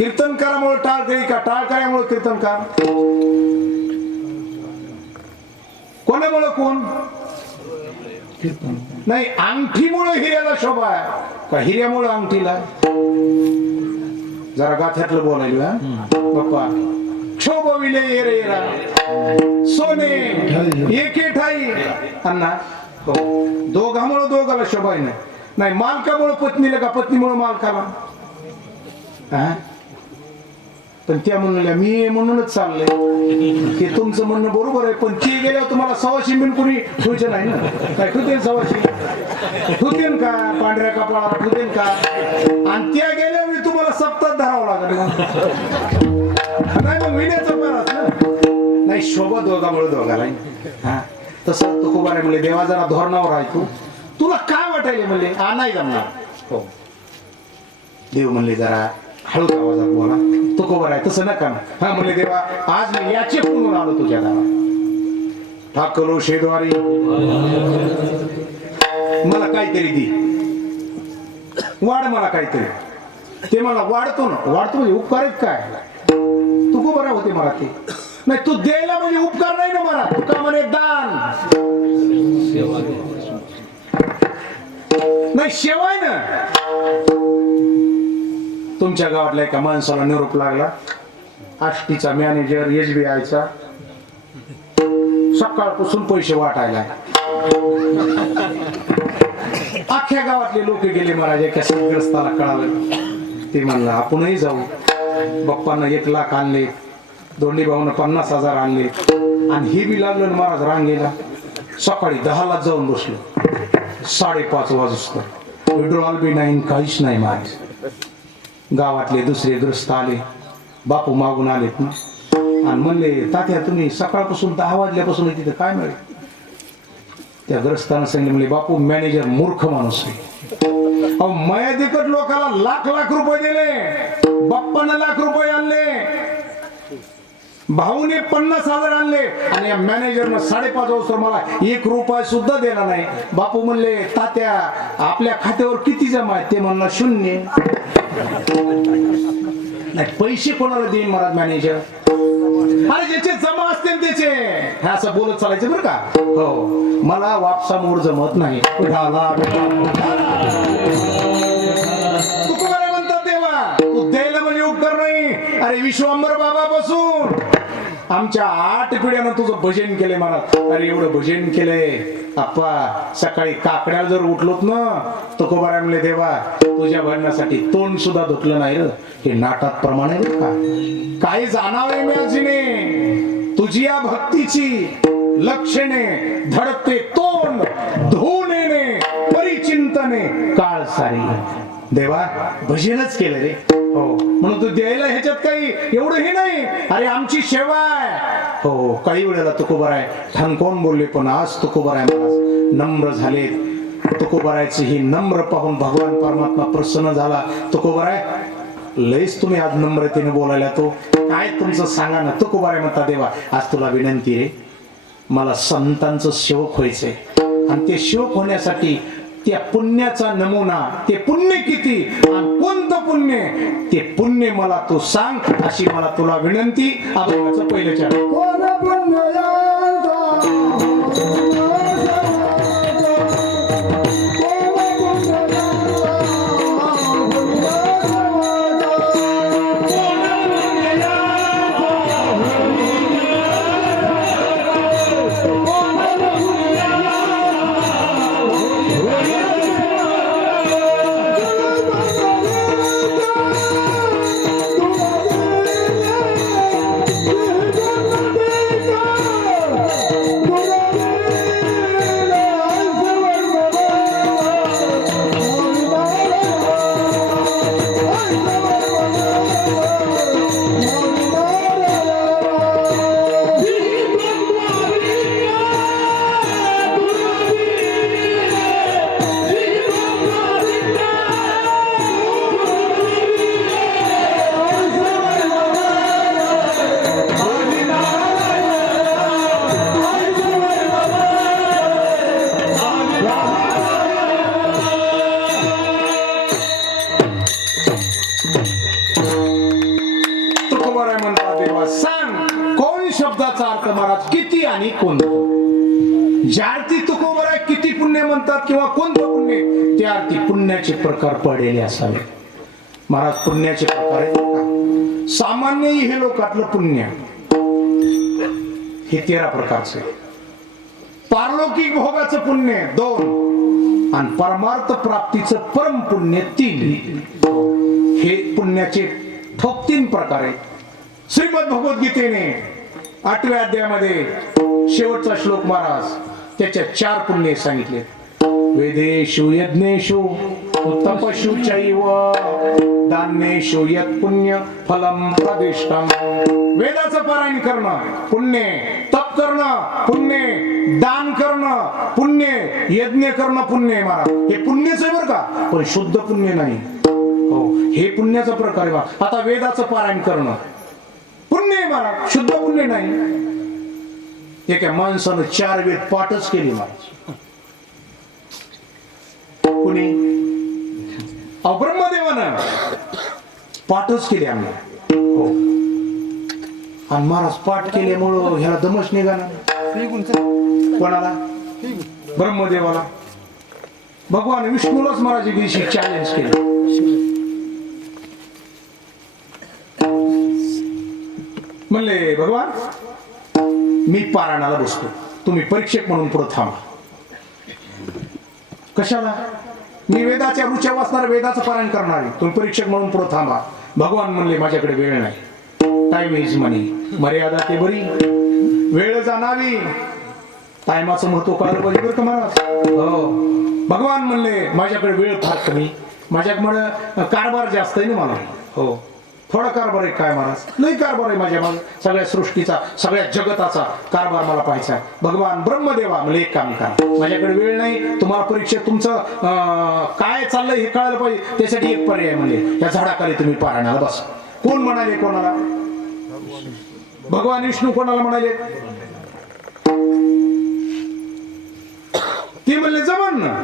होय टाळ टाळकरी का? टाळकऱ्यामुळे कीर्तनकार? कोणामुळे कोण? नाही अंगठीमुळे हिऱ्याला शोभा आहे. का हिऱ्यामुळे अंगठीला? जरा गाथ्यातलं बोलायला हा? बाप्पा क्षोभविले येरा सोने एके ठाई. अण्णा हो. दोघामुळं दोघाला शोभा आहे नाही नाही मालकामुळं पत्नीला का? पत्नीमुळं मालकाला? हा? पण त्या म्हणल्या मी म्हणूनच चाललंय. ते तुमचं म्हणणं बरोबर आहे पण ते गेल्यावर तुम्हाला सवाशी मिळून कोणी ठेवचे नाही ना? काय ठुतेन सवाशी ठुतेन का पांढऱ्या कपाळाला ठुतेन का? आणि त्या गेल्यावर तुम्हाला सप्ताह धरावं लागेल नाही मग विण्याचं मला ना? नाही शोभा दोघामुळे दोघाला हा. तसं तो आहे म्हणले देवा जरा धोरणावर आहे तू. तुला काय वाटायले म्हणले? आ नाही जमणार. हो. देव म्हणले जरा हळूच आवाजात बोला. तो कोबर आहे तसं नका ना. हा म्हणले देवा आज मी याचे पुरून आलो तुझ्या गावात. ठाकलो शेदवारी मला काहीतरी दे. वाढ मला काहीतरी. ते मला वाढतो ना. वाढतो म्हणजे उपकार आहेत काय? तू को बरा होते मला ते नाही तू द्यायला म्हणजे उपकार नाही ना मला. तू का म्हणे दान? नाही शेवाय ना. तुमच्या गावातल्या एका माणसाला निरोप लागला. आष्टीचा मॅनेजर एस बी आयचा सकाळपासून पैसे वाटायला. अख्ख्या गावातले लोक गेले महाराज एका शेतग्रस्ताला कळालं. ते म्हणलं आपणही जाऊ. बाप्पांना एक लाख आणले. दोंडी भाऊनं पन्नास हजार आणले. आणि हे बी लागलं महाराज रांगेला. सकाळी दहाला जाऊन बसलो. साडेपाच वाजता विड्रॉल बी नाही काहीच नाही महाराज. गावातले दुसरे ग्रस्त आले. बापू मागून आलेत ना. आणि म्हणले तात्या तुम्ही सकाळपासून दहा वाजल्यापासून तिथे काय मिळेल? त्या ग्रस्तानं सांगितलं म्हणले बापू मॅनेजर मूर्ख माणूस आहे. अहो लोकाला लाख लाख रुपये दिले. बाप्पानं लाख रुपये आणले. भाऊने पन्नास हजार आणले. आणि या मॅनेजरनं साडेपाच वाजता मला एक रुपया सुद्धा देणार नाही. बापू म्हणले तात्या आपल्या खात्यावर किती जमा आहे ते म्हणणं शून्य. नाही पैसे कोणाला देईन महाराज मॅनेजर अरे ज्याचे जमा असतील त्याचे. हे असं बोलत चालायचं बरं का? हो. मला वापसा मोड जमत नाही. तू म्हणतात देवा तू द्यायला म्हणजे उपकार नाही. अरे विश्वांबर बाबा बसून आमच्या आठ पिढ्यानं तुझं भजन केलंय मला अरे एवढं भजन केलंय. आप्पा सकाळी काकड्याला जर उठलोत ना तो कोबारा म्हणले देवा तुझ्या भजनासाठी तोंड सुद्धा धुतलं नाही हे नाटात प्रमाणे का? काही जाणावे मिळाजीने तुझी या भक्तीची लक्षणे धडकते तोंड धुनेने परिचिंतने काळ सारी. देवा भजनच केलं रे. हो. म्हणून तू द्यायला ह्याच्यात काही एवढं हे नाही. अरे आमची सेवा आहे. हो काही वेळेला तुकोबर आहे ठणकोण बोलले पण आज तुकोबर आहे महाराज नम्र झालेत. तुकोबरायची ही नम्र पाहून भगवान परमात्मा प्रसन्न झाला. तुकोबर आहे लयच तुम्ही आज नम्रतेने बोलायला तो. काय तुमचं सांगा ना तुकोबर आहे म्हणता देवा आज तुला विनंती आहे मला संतांचं सेवक व्हायचंय. आणि ते सेवक होण्यासाठी त्या पुण्याचा नमुना ते पुण्य किती आणि कोण पुण्य ते पुण्य मला तू सांग अशी मला तुला विनंती. आपण पहिलं ज्या अर्थी तुकोबर किती पुण्य म्हणतात किंवा कोणतं पुण्य त्या अर्थी पुण्याचे प्रकार पडलेले असावे. महाराज पुण्याचे प्रकार आहेत सामान्य हे लोकातलं पुण्य. हे तेरा प्रकारचे. पारलौकिक भोगाचं पुण्य दोन. आणि परमार्थ प्राप्तीचं परम पुण्य तीन. हे पुण्याचे ठोक तीन प्रकार आहेत. श्रीमद भगवद्गीतेने आठव्या अध्यायामध्ये शेवटचा श्लोक महाराज त्याच्या चार पुण्य सांगितले. वेदेशु यज्ञेषु तपशु चैव दान्येषु यत् पुण्य फलम प्रदिष्टम. वेदाचं पारायण करणं पुण्य तप करणं पुण्य दान करणं पुण्य यज्ञ करणं पुण्य आहे महाराज. हे पुण्यच आहे बरं का? पण शुद्ध पुण्य नाही. हो हे पुण्याचा प्रकार आहे आता वेदाचं पारायण करणं. पुण्य आहे शुद्ध पुण्य नाही. एका माणसानं चार वेळ पाठच केले महाराज कुणी? अब्रह्मदेवानं पाठच केले आम्ही. हो. आणि महाराज पाठ केल्यामुळं ह्याला दमच निघाला. कोणाला? ब्रह्मदेवाला. भगवान विष्णूलाच महाराज दिवशी चॅलेंज केलं. म्हणले भगवान मी पारायणाला बसतो. तुम्ही परीक्षक म्हणून पुढे थांबा. कशाला? मी वेदाच्या रुच्या वाचणार वेदाचं पारायण करणार तुम्ही परीक्षक म्हणून पुढे थांबा. भगवान म्हणले माझ्याकडे वेळ नाही. टाइम इज मनी मर्यादा ते बरी. वेळ जाणावी. टायमाचं महत्त्व कळलं पाहिजे बरं का महाराज? हो. भगवान म्हणले माझ्याकडे वेळ फार कमी. माझ्याकडे कारभार जास्त आहे ना मला. हो. थोडा कारभार आहे काय महाराज लई कारभार आहे माझ्या मग सगळ्या सृष्टीचा सगळ्या जगताचा कारभार मला पाहायचा भगवान ब्रह्मदेवा म्हणजे एक काम करा. माझ्याकडे वेळ नाही तुम्हाला परीक्षेत तुमचं काय चाललंय हे कळायला पाहिजे. त्यासाठी एक पर्याय म्हणजे या झाडाखाली तुम्ही पारायणाला बस. कोण म्हणाले कोणाला? भगवान विष्णू कोणाला म्हणाले? ते म्हणले जमन. ना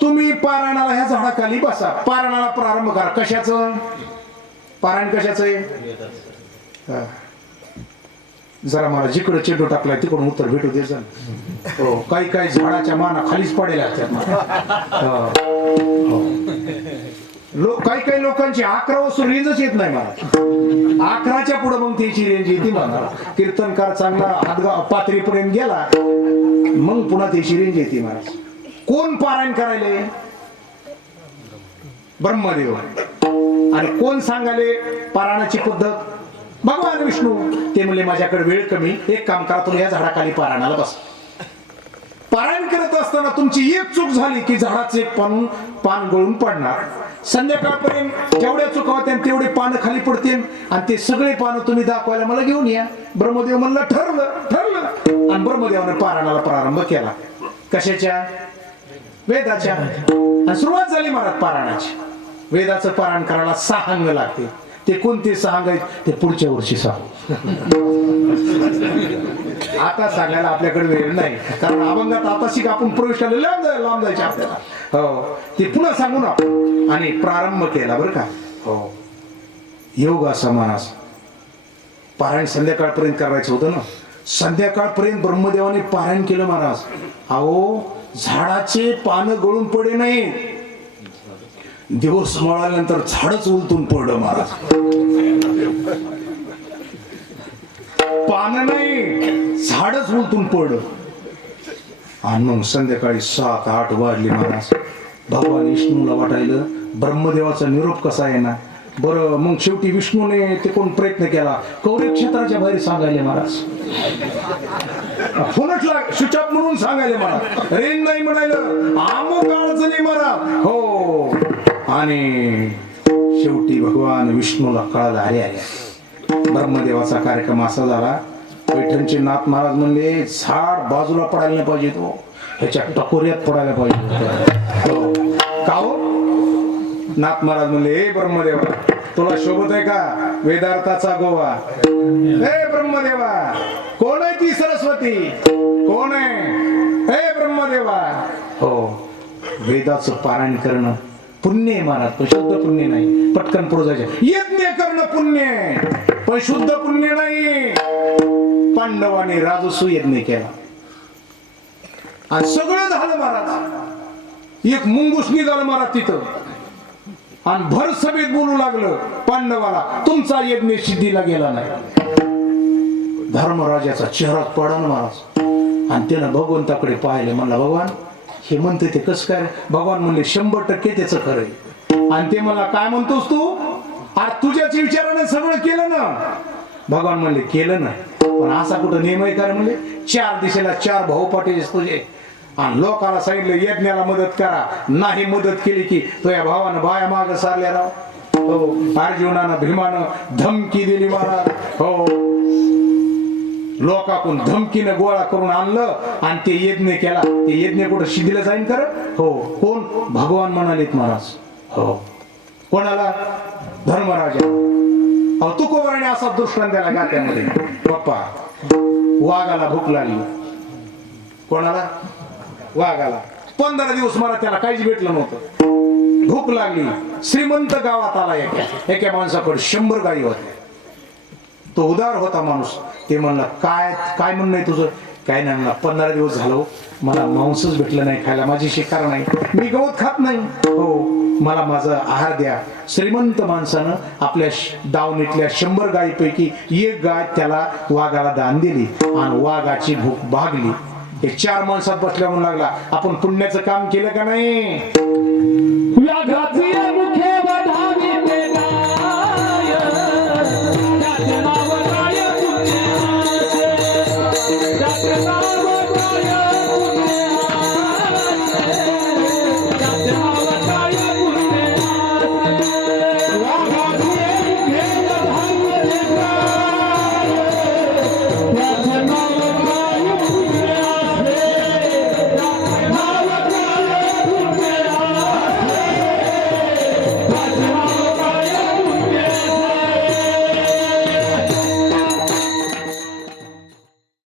तुम्ही पारायणाला ह्या झाडाखाली बसा. पारायणाला प्रारंभ करा. कशाच? पारायण कशाचं आहे? जरा मला जिकडे चेंडू टाकलाय तिकडून उत्तर भेटू दे हो काही काही झाडाच्या माना खालीच पडेल असतात लोक काही काही लोकांची अकरा वस्तू रेंजच येत नाही मला. अकराच्या पुढे मग त्याची रेंज येते मला कीर्तनकार चांगला हातगा पातळीपर्यंत गेला मग पुन्हा त्याची रेंज येते महाराज कोण पारायण करायले? ब्रह्मदेव. आणि कोण सांगाले पारायणाची पद्धत? भगवान विष्णू. ते म्हणले माझ्याकडे वेळ कमी. एक काम करा तुम्ही या झाडाखाली पारायणाला बस. पारायण करत असताना तुमची एक चूक झाली की झाडाचे पान पान गळून पडणार. संध्याकाळपर्यंत जेवढ्या चुका होत्या तेवढे पानं खाली पडतील आणि ते सगळे पानं तुम्ही दाखवायला मला घेऊन या. ब्रह्मदेव म्हणलं ठरलं ठरलं. आणि ब्रह्मदेवाने पारायणाला प्रारंभ केला. कशाच्या? वेदाच्या सुरुवात झाली महाराज पारायणाची. वेदाचं पारायण करायला सहा अंग लागते ते कोणते सहा अंग आहेत? ते पुढच्या वर्षी सांग. आता सांगायला आपल्याकडे वेळ नाही. कारण अभंगात आता शिक आपण प्रवेश लांब जायला लांब जायचे आपल्याला. हो. ते पुन्हा सांगू ना आपण. आणि प्रारंभ केला बरं का? हो. योग समास पारायण संध्याकाळपर्यंत करायचं होतं ना? संध्याकाळपर्यंत ब्रह्मदेवाने पारायण केलं महाराज. अहो झाडाचे पानं गळून पडे नाही. दिवस मळाल्यानंतर झाडच उलतून पडलं महाराज. पानं नाही झाडच उलटून पडलं. आणि मग संध्याकाळी सात आठ वाजले महाराज. भगवान विष्णूला वाटायलं ब्रह्मदेवाचा निरोप कसा आहे ना? बरं मग शेवटी विष्णूने ते कोण प्रयत्न केला? कौरव क्षेत्राच्या बाहेर सांगायले महाराज. फोनच लाग स्विच ऑफ म्हणून सांगायला मला. रेंज नाही म्हणायला अमुक अडचणी मला हो. आणि शेवटी भगवान विष्णूला कळालं अरे अरे ब्रह्मदेवाचा कार्यक्रम असा झाला. पैठणचे नाथ महाराज म्हणले झाड बाजूला पडायला नाही पाहिजे तो. ह्याच्या टकोऱ्यात पडायला पाहिजे हो. का हो? नाथ महाराज म्हणले हे ब्रह्मदेवा तुला शोभत आहे का? वेदार्थाचा गोवा. हे ब्रह्मदेवा कोण आहे ती सरस्वती? कोण आहे? हे ब्रह्मदेवा. हो वेदाचं पारायण करणं पुण्य आहे महाराज पण शुद्ध पुण्य नाही. पटकन पुढे जायचं. यज्ञ करणं पुण्य आहे पण शुद्ध पुण्य नाही. पांडवाने राजसू यज्ञ केला. आणि सगळं झालं महाराज. एक मुंगूस निघालं महाराज तिथं. आणि भर सभेत बोलू लागलं पांडवाला तुमचा यज्ञ सिद्धीला गेला नाही. धर्मराजाचा चेहरा पडा महाराज आणि त्यानं भगवंताकडे पाहिले म्हणला भगवान हे म्हणते ते कसं काय भगवान म्हणले शंभर टक्के त्याचं खरं आणि ते मला काय म्हणतोस तू? आज तुझ्याच विचाराने सगळं केलं ना. भगवान म्हणले केलं ना. पण असा कुठं नियम आहे कारण रे म्हणले? चार दिशेला चार भाऊ पाटील तुझे. आणि लोकाला सांगितलं यज्ञाला मदत करा. नाही मदत केली की तो या भावानं बाया माग सारल्या राव. हो अर्जुनानं भीमानं धमकी दिली महाराज हो. लोकांकडून धमकीनं गोळा करून आणलं आणि ते यज्ञ केला. ते यज्ञ कुठं शिदीला जाईन कर हो. कोण? भगवान म्हणालेत महाराज. हो. कोणाला? धर्मराजा. अहो तुकोबाने असा दृष्टांत द्याला गात्यामध्ये. पप्पा वाघाला भूक लागली. कोणाला? वाघाला. पंधरा दिवस मला त्याला काहीच भेटलं नव्हतं. भूक लागली. श्रीमंत गावात आला एका. एका माणसाकडे शंभर गाई होत्या. तो उदार होता माणूस. ते म्हणला काय काय म्हणणं आहे तुझं? काय नाही म्हणला पंधरा दिवस झालो हो. मला मांसच भेटलं नाही खायला माझी शिकार नाही. मी गवत खात नाही. हो मला माझा आहार द्या. श्रीमंत माणसानं आपल्या दावणीतल्या शंभर गायीपैकी एक गाय त्याला वाघाला दान दिली आणि वाघाची भूक भागली. हे चार माणसात बसल्या म्हणून लागला आपण पुण्याचं काम केलं का नाही?